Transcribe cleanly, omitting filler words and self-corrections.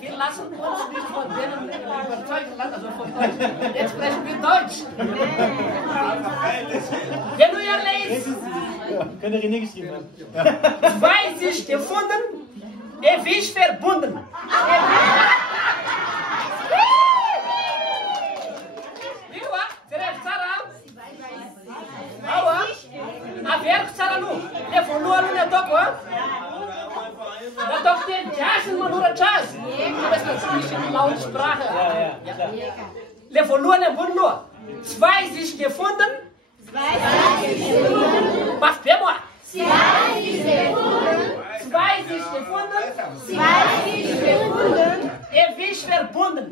Wir lassen uns nicht von denen überzeugen lassen, also von Deutsch. Jetzt sprechen wir Deutsch. Wenn du ja lest, Könnte René geschrieben haben. zwei sich gefunden, ewig verbunden. Viu? Três sarau. Aua. A ver sarau. Levou no ne toco. Da doch den Jassen man nur Jazz. Das ist nicht in Lautsprache. Levou no ne Wunder. Zwei sich gefunden. Was für moi? Zwei sich gefunden. Ewig verbunden.